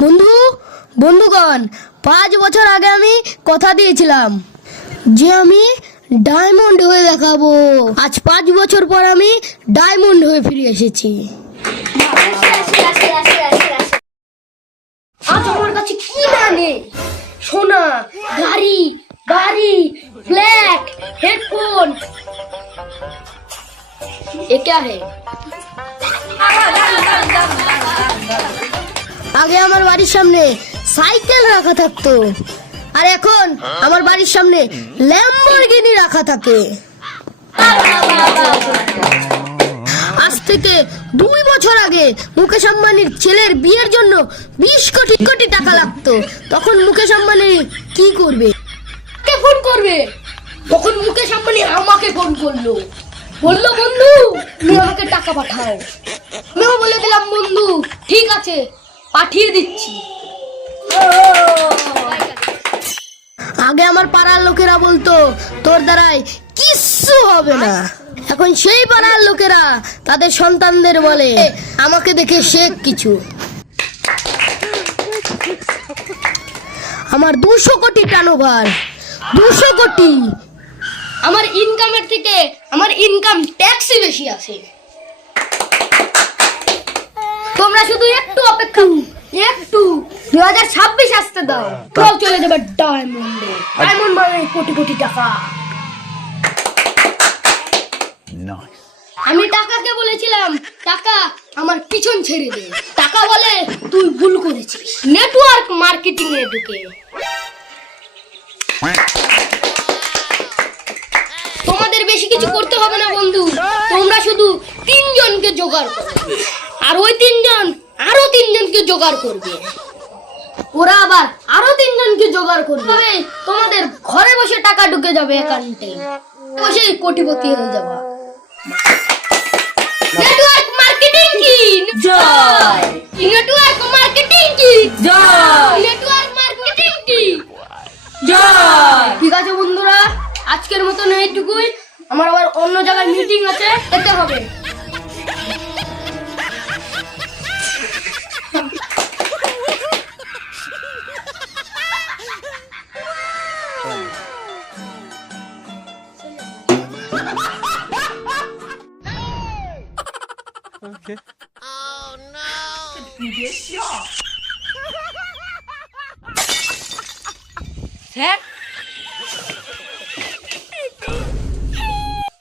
বন্ধু, বন্ধুগণ, পাঁচ বছর আগে আমি কথা দিয়েছিলাম যে আমি ডায়মন্ড হয়ে দেখাবো। আজ পাঁচ বছর পর আমি ডায়মন্ড হয়ে ফিরে এসেছি। আজ আমার কাছে কি না সোনা, গাড়ি গাড়ি ফ্ল্যাট হেডফোন এ ক্যা হে? আগে আমার বাড়ির সামনে সাইকেল রাখা থাকতো। আর এখন আমার বাড়ির সামনে ল্যাম্বরগিনি রাখা থাকে। আজ থেকে দুই বছর আগে মুকেশ আম্বানির ছেলের বিয়ের জন্য বিশ কোটি কোটি টাকা লাগতো। তখন মুকেশ আম্বানি কি করবে? কে ফোন করবে? তখন মুকেশ আম্বানি আমাকে ফোন করল। বলল, বন্ধু, তুমি আমাকে টাকা পাঠাও। আমিও বলে দিলাম বন্ধু। ঠিক আছে পাঠিয়ে দিচ্ছি। আগে আমার পাড়ার লোকেরা বলতো তোর দ্বারাই কিচ্ছু হবে না। এখন সেই পাড়ার লোকেরা তাদের সন্তানদের বলে আমাকে দেখে শেখ কিছু। আমার দুশো কোটি টার্নওভার দুশো কোটি। আমার ইনকামের থেকে আমার ইনকাম ট্যাক্সই বেশি আছে। তোমরা শুধু একটু অপেক্ষা একটু। দু হাজার ছাব্বিশ আসতে দাও। তোরাও চলে যাবে ডায়মন্ডে ডায়মন্ড মানে কোটি কোটি টাকা. আমি টাকাকে বলেছিলাম টাকা আমার পিছন ছেড়ে দে। টাকা বলে তুই ভুল করেছিস। নেটওয়ার্ক মার্কেটিং এ ঢুকে। তোমাদের বেশি কিছু করতে হবে না বন্ধু। তোমরা শুধু তিনজনকে জোগাড় করো। আর ওই তিনজন আরও তিনজনকে জোগাড় করবে। ওরা আবার আরও তিনজনকে জোগাড় করবে। তোমাদের ঘরে বসে টাকা ঢুকে যাবে অ্যাকাউন্টে বসে কোটিপতি হয়ে যাবা। নেটওয়ার্ক মার্কেটিং কি? জয়। নেটওয়ার্ক মার্কেটিং কি? জয়। নেটওয়ার্ক মার্কেটিং কি? জয়। ঠিক আছে বন্ধুরা আজকের মতন এইটুকুই। আমার আবার অন্য জায়গায় মিটিং আছে যেতে হবে। স্যার